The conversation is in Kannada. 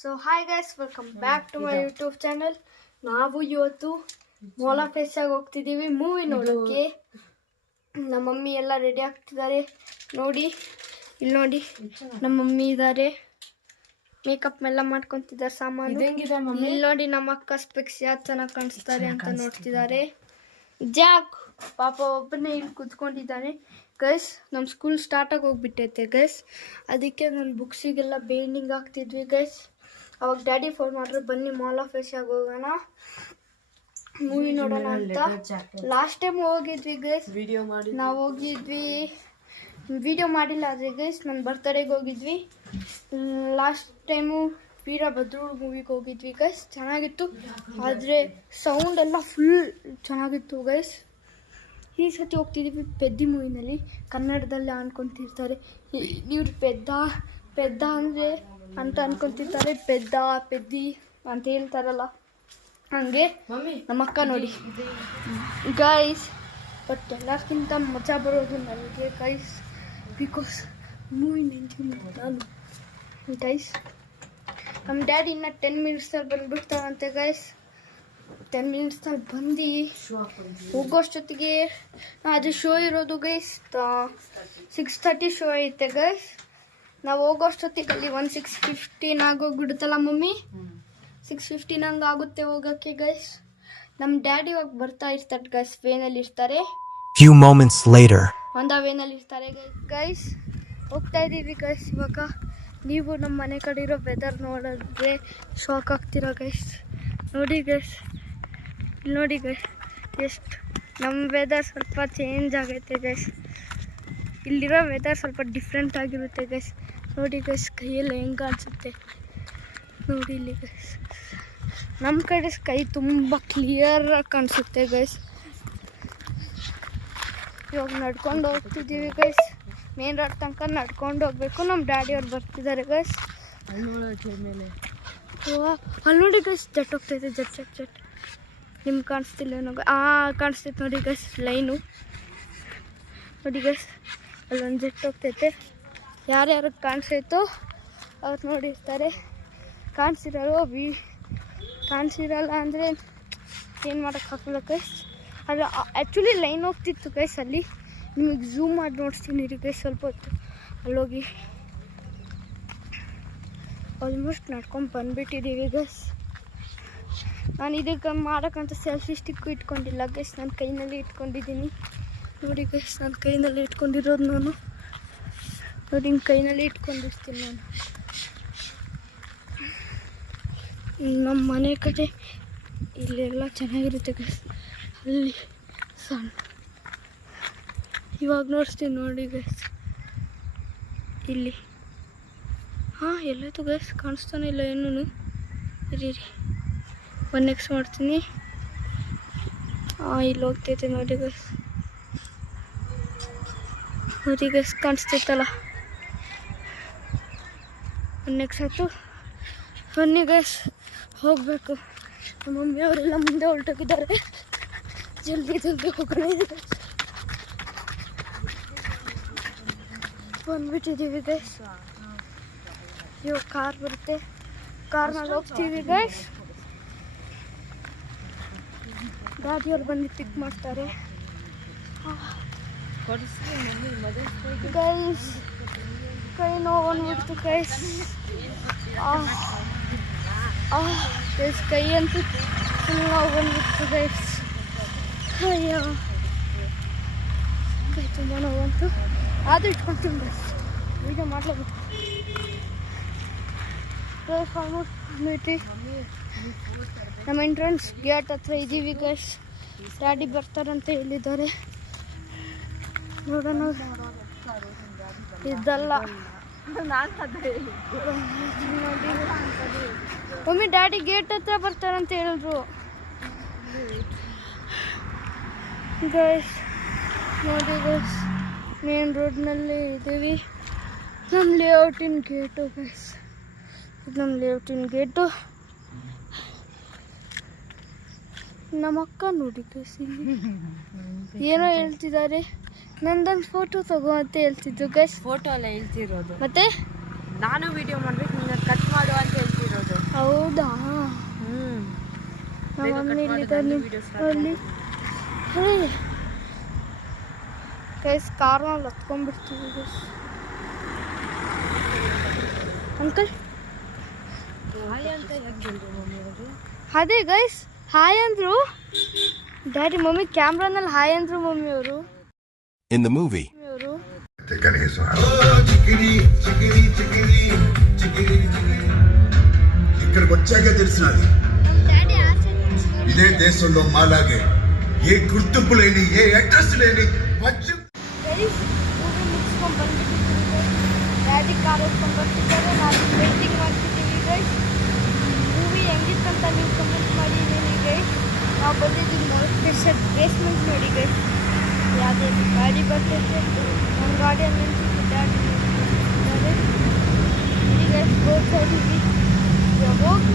So hi guys, welcome back to my YouTube channel. ನಾವು ಇವತ್ತು ಮೋಲಾ ಫೇಸಾಗಿ ಹೋಗ್ತಿದ್ದೀವಿ ಮೂವಿ ನೋಡೋಕ್ಕೆ. ನಮ್ಮ ಮಮ್ಮಿ ಎಲ್ಲ ರೆಡಿ ಆಗ್ತಿದ್ದಾರೆ. ನೋಡಿ, ಇಲ್ಲಿ ನೋಡಿ, ನಮ್ಮ ಮಮ್ಮಿ ಇದ್ದಾರೆ, ಮೇಕಪ್ ಎಲ್ಲ ಮಾಡ್ಕೊತಿದ್ದಾರೆ ಸಾಮಾನು. ಇಲ್ಲಿ ನೋಡಿ, ನಮ್ಮ ಅಕ್ಕ ಸ್ಪೆಕ್ಸ್ ಯಾರು ಚೆನ್ನಾಗಿ ಕಾಣಿಸ್ತಾರೆ ಅಂತ ನೋಡ್ತಿದ್ದಾರೆ. ಜಾಕ್ ಪಾಪ ಒಬ್ಬನೇ ಇಲ್ಲಿ ಕುತ್ಕೊಂಡಿದ್ದಾನೆ. ಗೈಸ್, ನಮ್ಮ ಸ್ಕೂಲ್ ಸ್ಟಾರ್ಟಾಗಿ ಹೋಗ್ಬಿಟ್ಟೈತೆ ಗೈಸ್. ಅದಕ್ಕೆ ನನ್ನ ಬುಕ್ಸಿಗೆಲ್ಲ ಬೈಂಡಿಂಗ್ ಆಗ್ತಿದ್ವಿ ಗೈಸ್. ಅವಾಗ ಡ್ಯಾಡಿ ಫೋನ್ ಮಾಡ್ರೆ ಬನ್ನಿ ಮೋಲಾ ಫೇಸಾಗಿ ಹೋಗೋಣ, ಮೂವಿ ನೋಡೋಣ ಅಂತ. ಲಾಸ್ಟ್ ಟೈಮ್ ಹೋಗಿದ್ವಿ ಗೈಸ್, ನಾವು ಹೋಗಿದ್ವಿ, ವಿಡಿಯೋ ಮಾಡಿಲ್ಲ ಆದರೆ ಗೈಸ್ ನನ್ನ ಬರ್ತಡೇಗೆ ಹೋಗಿದ್ವಿ. ಲಾಸ್ಟ್ ಟೈಮು ವೀರಭದ್ರ ಮೂವಿಗೆ ಹೋಗಿದ್ವಿ ಗೈಸ್, ಚೆನ್ನಾಗಿತ್ತು. ಆದರೆ ಸೌಂಡ್ ಎಲ್ಲ ಫುಲ್ ಚೆನ್ನಾಗಿತ್ತು ಗೈಸ್. ಈ ಸತಿ ಹೋಗ್ತಿದ್ದೀವಿ ಪೆದ್ದಿ ಮೂವಿನಲ್ಲಿ. ಕನ್ನಡದಲ್ಲಿ ಅನ್ಕೊತಿರ್ತಾರೆ ಇವ್ರು ಪೆದ್ದ ಅಂದರೆ ಅಂತ ಅನ್ಕೊತಿರ್ತಾರೆ. ಪೆದ್ದಿ ಅಂತ ಹೇಳ್ತಾರಲ್ಲ, ಹಂಗೆ ನಮ್ಮ ಅಕ್ಕ ನೋಡಿ ಗೈಸ್. ಬಟ್ ಎಲ್ಲಕ್ಕಿಂತ ಮಜಾ ಬರೋದು ನನಗೆ ಗೈಸ್, ಬಿಕಾಸ್ ಮೂವಿ ನೆಂತೀನಿ ನಾನು ಗೈಸ್. ನಮ್ಮ ಡ್ಯಾಡಿ ಇನ್ನು 10 ಮಿನಿಟ್ಸಲ್ಲಿ ಬಂದುಬಿಡ್ತಾರಂತೆ ಗೈಸ್. 10 ಮಿನಿಟ್ಸಲ್ಲಿ ಬಂದು ಹೋಗೋಷ್ಟೊತ್ತಿಗೆ ಅದು ಶೋ ಇರೋದು ಗೈಸ್. 6:30 ಶೋ ಐತೆ ಗೈಸ್. ನಾವು ಹೋಗೋಷ್ಟೊತ್ತಿಗೆ ಅಲ್ಲಿ 6:15 ಆಗೋಗ್ಬಿಡುತ್ತಲ್ಲ ಮಮ್ಮಿ. 6:15 ಹಂಗೆ ಆಗುತ್ತೆ ಹೋಗೋಕ್ಕೆ ಗೈಸ್. ನಮ್ಮ ಡ್ಯಾಡಿ ಇವಾಗ ಬರ್ತಾ ಇರ್ತಾರೆ ಗೈಸ್, ವೇನಲ್ಲಿ ಇರ್ತಾರೆ. Few moments later. ಒಂದು ವೇನಲ್ಲಿ ಇರ್ತಾರೆ ಗೈಸ್. ಹೋಗ್ತಾ ಇದ್ದೀವಿ ಗೈಸ್ ಇವಾಗ. ನೀವು ನಮ್ಮ ಮನೆ ಕಡೆ ಇರೋ ವೆದರ್ ನೋಡಿದ್ರೆ ಶಾಕ್ ಆಗ್ತೀರಾ ಗೈಸ್. ನೋಡಿ ಗೈಸ್, ಇಲ್ಲಿ ನೋಡಿ ಗೈಸ್, ಎಷ್ಟು ನಮ್ಮ ವೆದರ್ ಸ್ವಲ್ಪ ಚೇಂಜ್ ಆಗೈತೆ ಗೈಸ್. ಇಲ್ಲಿರೋ ವೆದರ್ ಸ್ವಲ್ಪ ಡಿಫ್ರೆಂಟ್ ಆಗಿರುತ್ತೆ ಗೈಸ್. ನೋಡಿ ಗೈಸ್, ಕೈಯೆಲ್ಲ ಹೆಂಗೆ ಕಾಣಿಸುತ್ತೆ ನೋಡಿ ಇಲ್ಲಿ ಗೈಸ್. ನಮ್ಮ ಕಡೆ ಸ್ಕೈ ತುಂಬ ಕ್ಲಿಯರಾಗಿ ಕಾಣಿಸುತ್ತೆ ಗೈಸ್. ಇವಾಗ ನಡ್ಕೊಂಡು ಹೋಗ್ತಿದ್ದೀವಿ ಗೈಸ್, ಮೇನ್ ರೋಡ್ ತನಕ ನಡ್ಕೊಂಡು ಹೋಗ್ಬೇಕು. ನಮ್ಮ ಡ್ಯಾಡಿ ಅವ್ರು ಬರ್ತಿದ್ದಾರೆ ಗೈಸ್. ಅಲ್ಲಿ ನೋಡಿ ಗೈಸ್, ಜಟ್ ಹೋಗ್ತೈತೆ, ಜಟ್ ನಿಮ್ಗೆ ಕಾಣಿಸ್ತಿಲ್ಲ ಏನೋ. ಕಾಣಿಸ್ತೈತೆ ನೋಡಿ ಗೈಸ್, ಲೈನು ನೋಡಿ ಗೈಸ್, ಅಲ್ಲೊಂದು ಜಟ್ ಹೋಗ್ತೈತೆ. ಯಾರ್ಯಾರಿಗೆ ಕಾಣಿಸ್ತೈತೋ ಅವ್ರು ನೋಡಿರ್ತಾರೆ. ಕಾಣಿಸಿರಲ್ಲ ಅಂದರೆ ಏನು ಮಾಡೋಕ್ಕಾಗಲ್ಲ ಗೈಸ್. ಅದು ಆ್ಯಕ್ಚುಲಿ ಲೈನ್ ಹೋಗ್ತಿತ್ತು ಗೈಸ್. ಅಲ್ಲಿ ನಿಮಗೆ ಝೂಮ್ ಮಾಡಿ ನೋಡ್ತೀನಿ ರೀ ಗೈಸ್ ಸ್ವಲ್ಪ ಹೊತ್ತು. ಅಲ್ಲೋಗಿ ಆಲ್ಮೋಸ್ಟ್ ನಡ್ಕೊಂಡು ಬಂದುಬಿಟ್ಟಿದ್ದೀವಿ ಗೈಸ್. ನಾನು ಇದಕ್ಕೆ ಮಾಡೋಕ್ಕಂತ ಸೆಲ್ಫಿ ಸ್ಟಿಕ್ಕು ಇಟ್ಕೊಂಡಿಲ್ಲ ಗೈಸ್, ನನ್ನ ಕೈನಲ್ಲಿ ಇಟ್ಕೊಂಡಿದ್ದೀನಿ. ನೋಡಿ ಗೈಸ್, ನನ್ನ ಕೈನಲ್ಲಿ ಇಟ್ಕೊಂಡಿರೋದು ನಾನು ನೋಡಿ, ಹಿಂಗೆ ಕೈನಲ್ಲಿ ಇಟ್ಕೊಂಡಿರ್ತೀನಿ ನಾನು. ನಮ್ಮ ಮನೆ ಕಡೆ ಇಲ್ಲೆಲ್ಲ ಚೆನ್ನಾಗಿರುತ್ತೆ ಗೈಸ್. ಅಲ್ಲಿ ಸಣ್ಣ ಇವಾಗ ನೋಡ್ತೀನಿ ನೋಡಿ ಗೈಸ್, ಇಲ್ಲಿ ಎಲ್ಲದು ಗೈಸ್ ಕಾಣಿಸ್ತಾನೆ ಇಲ್ಲ ಏನೂ. ರೀ 1x ಮಾಡ್ತೀನಿ. ಇಲ್ಲಿ ಹೋಗ್ತೈತೆ ನೋಡಿ ಗೈಸ್. ನೋಡಿ ಗೈಸ್, ಕಾಣಿಸ್ತೈತಲ್ಲ 1x ಆಯ್ತು. ಬನ್ನಿ ಗೈಸ್, ಹೋಗಬೇಕು. ನಮ್ಮ ಮಮ್ಮಿ ಅವರೆಲ್ಲ ಮುಂದೆ ಹೊರಟೋಗಿದ್ದಾರೆ. ಜಲ್ದಿ ಹೋಗೋಣ. ಬಂದ್ಬಿಟ್ಟಿದ್ದೀವಿ ಗೈಸ್. ಇವಾಗ ಕಾರ್ ಬರುತ್ತೆ, ಕಾರ್ನಲ್ಲಿ ಹೋಗ್ತೀವಿ ಗೈಸ್. ಗಾಡಿಯವ್ರು ಬಂದು ಪಿಕ್ ಮಾಡ್ತಾರೆ ಗೈಸ್. ಕೈ ನೋವು ಅಂದ್ಬಿಡ್ತು ಗೈಸ್. ಗೈಸ್, ಕೈ ಅಂತೂ ಫುಲ್ ನೋವು ಬಂದ್ಬಿಡ್ತು ಗೈಸ್. ಅಯ್ಯೋ, ಕೈ ತುಂಬ ನೋವು ಅಂತು. ಅದು ಇಟ್ಕೊಳ್ತೀನಿ ಗೈಸ್, ವೀಡಿಯೋ ಮಾಡಲೇಬೇಕು ಗೈಸ್. ಆಲ್ಮೋಸ್ಟ್ ಬಂದ್ಬಿಟ್ಟು ನಮ್ಮ ಎಂಟ್ರೆನ್ಸ್ ಗೇಟ್ ಹತ್ರ ಇದ್ದೀವಿ ಗೈಸ್. ಡ್ಯಾಡಿ ಬರ್ತಾರಂತ ಹೇಳಿದ್ದಾರೆ, ನೋಡೋಣ. ಇದಲ್ಲ ಮಮ್ಮಿ, ಡ್ಯಾಡಿ ಗೇಟ್ ಹತ್ರ ಬರ್ತಾರಂತ ಹೇಳಿದ್ರು ಗೈಸ್. ನೋಡಿ ಗೈಸ್, ಮೇನ್ ರೋಡ್ನಲ್ಲಿ ಇದ್ದೀವಿ. ನಮ್ಮ ಲೇಔಟಿನ ಗೇಟು ಗೈಸ್, ಇದು ನಮ್ಮ ಲೇಔಟಿನ ಗೇಟು. ನಮ್ಮ ಅಕ್ಕ ನೋಡಿ ಗೈಸ್, ಇಲ್ಲಿ ಏನೋ ಹೇಳ್ತಿದ್ದಾರೆ. ನಂದೊಂದು ಫೋಟೋ ತಗೋ ಅಂತ ಹೇಳ್ತಿದ್ದು ಗೈಸ್. ಫೋಟೋ ಎಲ್ಲ ಹೇಳ್ತಿರೋದು, ಮತ್ತೆ ನಾನು ವಿಡಿಯೋ ಮಾಡ್ಬೇಕು, ನೀನು ಕಟ್ ಮಾಡು ಅಂತ ಹೇಳ್ತಿರೋದು. ಮಮ್ಮಿ ಇಲ್ಲಿದ್ದಾರೆ ಅಲ್ಲಿ ಗೈಸ್ ಕಾರ್ನಲ್ಲಿ ಹತ್ಕೊಂಡ್ಬಿಡ್ತೀವಿ ಗೈಸ್. ಅಂಕಲ್ ಅದೇ ಗೈಸ್ ಹಾಯ್ ಅಂದ್ರು ಡ್ಯಾಡಿ. ಮಮ್ಮಿ ಕ್ಯಾಮ್ರಾನಲ್ಲಿ ಹಾಯ್ ಅಂದ್ರು ಮಮ್ಮಿ ಅವರು. In the movie, ఇక్కడికి వచ్చాకే తెలిసినది ఇదే దేశంలో మాలాగే ఏ గుర్తింపు లేని ఏ అడ్రస్ లేని ಡ್ಯಾಡಿ ಕಾರ್ ಹೊತ್ಕೊಂಡು ಬರ್ತಿದ್ದಾರೆ, ನಾವು ವೇಟಿಂಗ್ ಮಾಡ್ತಿದ್ದೀವಿ ಗೈಸ್. ಮೂವಿ ಹೆಂಗಿತ್ತಂತ ನೀವು ಕಮೆಂಟ್ ಮಾಡಿ ಹೇಳಿ ಗೈಸ್. ನಾವು ಬಂದಿದ್ದೀವಿ ಸ್ಪೆಷಲ್ ಬೇಸ್ಮೆಂಟ್ ನೋಡಿ ಗೈಸ್. ಯಾವುದೇ ಗಾಡಿ ಬರ್ತೈತೆ, ನಮ್ಮ ಗಾಡಿಯಲ್ಲಿ ನಿಂತಿದ್ದು ಡ್ಯಾಡಿ ನಿಂತಿದ್ದಾರೆ. ಈಗ ಹೋಗ್ತಾ ಇದ್ದೀವಿ. ಹೋಗಿ